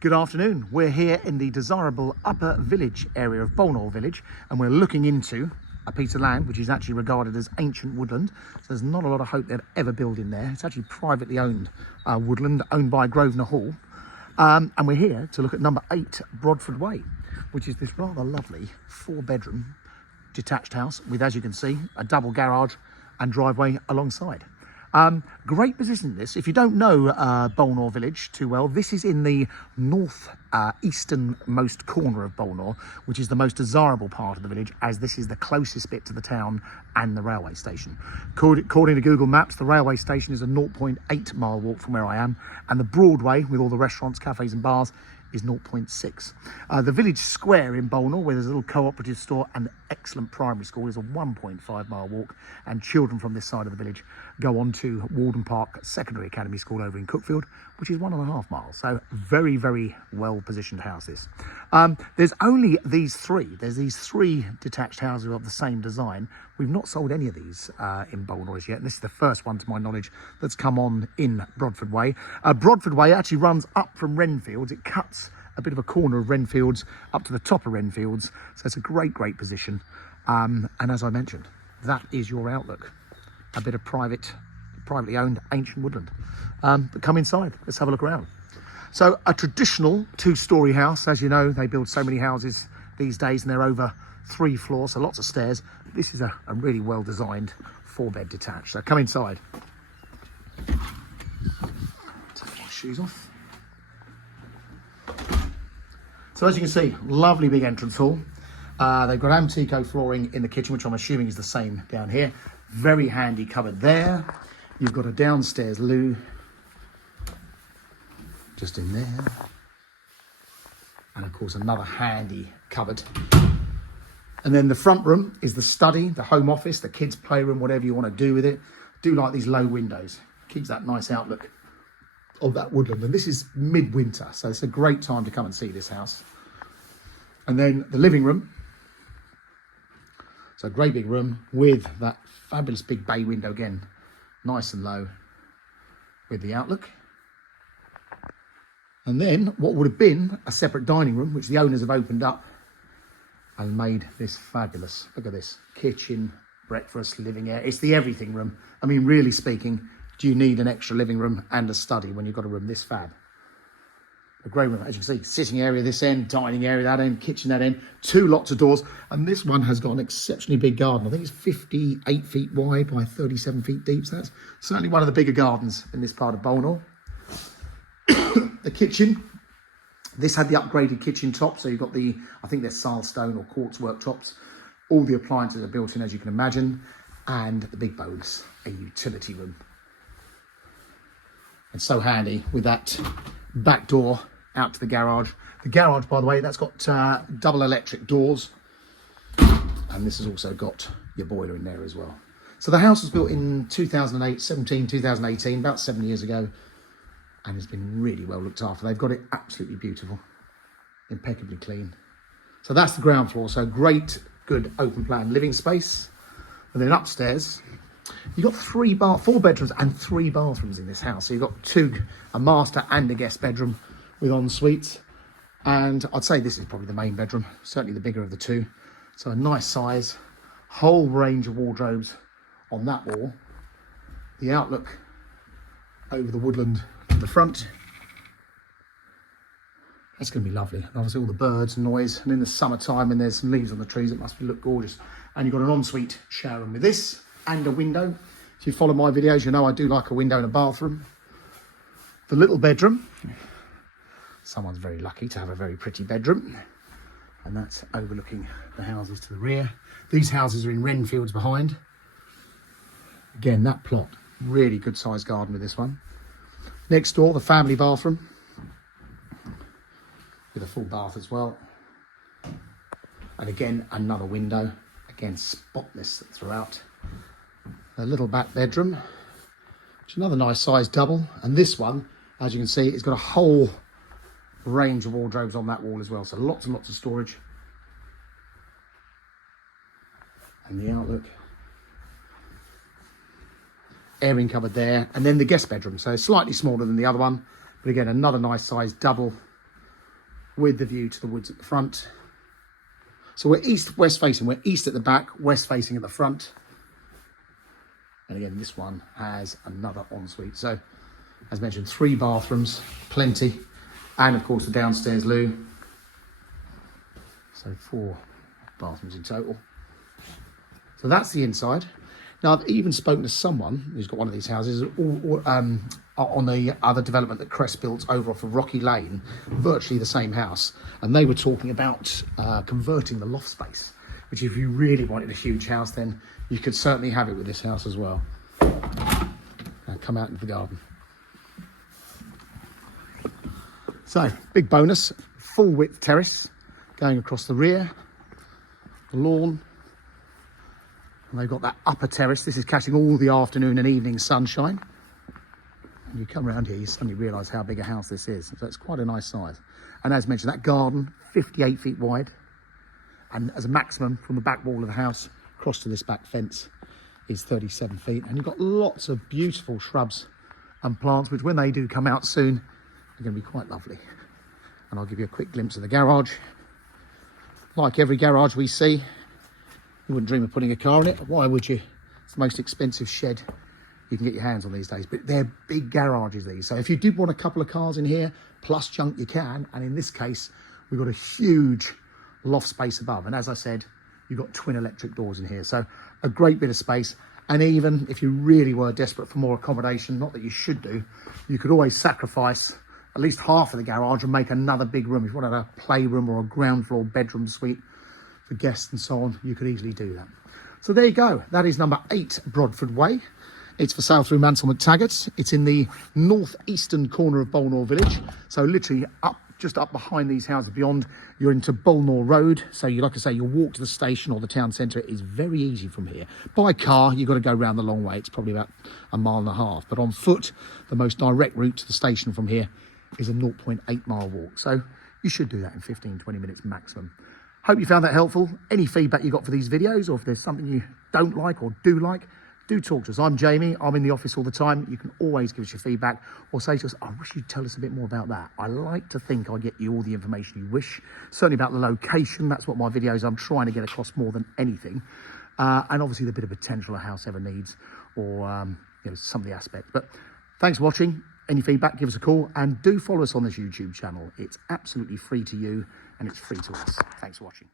Good afternoon. We're here in the desirable Upper Village area of Bolnor Village, and we're looking into a piece of land which is actually regarded as ancient woodland. So there's not a lot of hope they'd ever build in there. It's actually privately owned woodland owned by Grosvenor Hall. And we're here to look at number 8 Brodford Way, which is this rather lovely 4-bedroom detached house with, as you can see, a double garage and driveway alongside. Great position this. If you don't know Bolnor Village too well, this is in the north easternmost corner of Bolnor, which is the most desirable part of the village, as this is the closest bit to the town and the railway station. According to Google Maps, the railway station is a 0.8 mile walk from where I am, and the Broadway with all the restaurants, cafes and bars is 0.6. The village square in Bolnor, where there's a little cooperative store and an excellent primary school, is a 1.5 mile walk, and children from this side of the village go on to Walden Park Secondary Academy School over in Cookfield, which is 1.5 miles. So very, very well positioned houses. There's only these three. There's these 3 detached houses of the same design. We've not sold any of these in Bolnor as yet, and this is the first one, to my knowledge, that's come on in Brodford Way. Brodford Way actually runs up from Wrenfields. It cuts a bit of a corner of Wrenfields up to the top of Wrenfields, so it's a great position. And as I mentioned, that is your outlook. A bit of privately owned ancient woodland. But come inside, let's have a look around. So a traditional 2-storey house, as you know, they build so many houses these days and they're over 3 floors, so lots of stairs. This is a really well designed 4-bed detached. So come inside. Take my shoes off. So as you can see, lovely big entrance hall. They've got Antico flooring in the kitchen, which I'm assuming is the same down here. Very handy cupboard there. You've got a downstairs loo just in there. And of course, another handy cupboard. And then the front room is the study, the home office, the kids' playroom, whatever you want to do with it. Do like these low windows. Keeps that nice outlook of that woodland. And this is midwinter, so it's a great time to come and see this house. And then the living room. So a great big room with that fabulous big bay window again, nice and low with the outlook. And then what would have been a separate dining room, which the owners have opened up and made this fabulous. Look at this, kitchen, breakfast, living area. It's the everything room. I mean, really speaking, do you need an extra living room and a study when you've got a room this fab? A great room, as you can see, sitting area this end, dining area that end, kitchen that end, 2 lots of doors. And this one has got an exceptionally big garden. I think it's 58 feet wide by 37 feet deep. So that's certainly one of the bigger gardens in this part of Bolnor. The kitchen. This had the upgraded kitchen top, so you've got the, I think they're silestone or quartz worktops. All the appliances are built in, as you can imagine, and the big bonus, a utility room. And so handy with that back door out to the garage. The garage, by the way, that's got double electric doors, and this has also got your boiler in there as well. So the house was built in 2018, about 7 years ago. And it's been really well looked after. They've got it absolutely beautiful, impeccably clean. So that's the ground floor. So great, good open plan living space. And then upstairs, you've got 4 bedrooms and 3 bathrooms in this house. So you've got 2, a master and a guest bedroom with en suites. And I'd say this is probably the main bedroom, certainly the bigger of the 2. So a nice size, whole range of wardrobes on that wall. The outlook over the woodland at the front. That's going to be lovely. And obviously all the birds and noise, and in the summertime when there's some leaves on the trees, it must look gorgeous. And you've got an ensuite shower room with this and a window. If you follow my videos, you know I do like a window in a bathroom. The little bedroom. Someone's very lucky to have a very pretty bedroom, and that's overlooking the houses to the rear. These houses are in Wrenfields behind. Again, that plot, really good sized garden with this one. Next door, the family bathroom with a full bath as well. And again, another window, again, spotless throughout. A little back bedroom, which is another nice size double. And this one, as you can see, it's got a whole range of wardrobes on that wall as well. So lots and lots of storage. And the outlook. Airing cupboard there, and then the guest bedroom, so slightly smaller than the other one, but again another nice size double with the view to the woods at the front. So we're east-west facing. We're east at the back, west facing at the front. And again, this one has another ensuite. So, as mentioned, 3 bathrooms, plenty. And of course, the downstairs loo. So 4 bathrooms in total. So that's the inside. Now, I've even spoken to someone who's got one of these houses on the other development that Crest built over off of Rocky Lane, virtually the same house. And they were talking about converting the loft space, which if you really wanted a huge house, then you could certainly have it with this house as well. Now come out into the garden. So, big bonus, full width terrace going across the rear, the lawn. And they've got that upper terrace. This is catching all the afternoon and evening sunshine. And you come around here, you suddenly realise how big a house this is. So it's quite a nice size. And as mentioned, that garden, 58 feet wide. And as a maximum from the back wall of the house across to this back fence is 37 feet. And you've got lots of beautiful shrubs and plants, which when they do come out soon, are going to be quite lovely. And I'll give you a quick glimpse of the garage. Like every garage we see, you wouldn't dream of putting a car in it. Why would you? It's the most expensive shed you can get your hands on these days. But they're big garages, these. So if you did want a couple of cars in here, plus junk, you can. And in this case, we've got a huge loft space above. And as I said, you've got twin electric doors in here. So a great bit of space. And even if you really were desperate for more accommodation, not that you should do, you could always sacrifice at least half of the garage and make another big room. If you wanted a playroom or a ground floor bedroom suite for guests and so on, you could easily do that. So there you go. That is number 8 Brodford Way. It's for sale through Mansell McTaggart's. It's in the northeastern corner of Bolnor Village. So literally just up behind these houses beyond, you're into Bolnor Road. So you, like I say, you'll walk to the station or the town centre. It is very easy from here. By car, you've got to go round the long way. It's probably about 1.5 miles. But on foot, the most direct route to the station from here is a 0.8 mile walk. So you should do that in 15, 20 minutes maximum. Hope you found that helpful. Any feedback you got for these videos, or if there's something you don't like or do like, do talk to us. I'm Jamie. I'm in the office all the time. You can always give us your feedback or say to us, I wish you'd tell us a bit more about that. I like to think I get you all the information you wish. Certainly about the location. That's what my videos I'm trying to get across more than anything. And obviously the bit of potential a house ever needs, or some of the aspects. But thanks for watching. Any feedback, give us a call, and do follow us on this YouTube channel. It's absolutely free to you and it's free to us. Thanks for watching.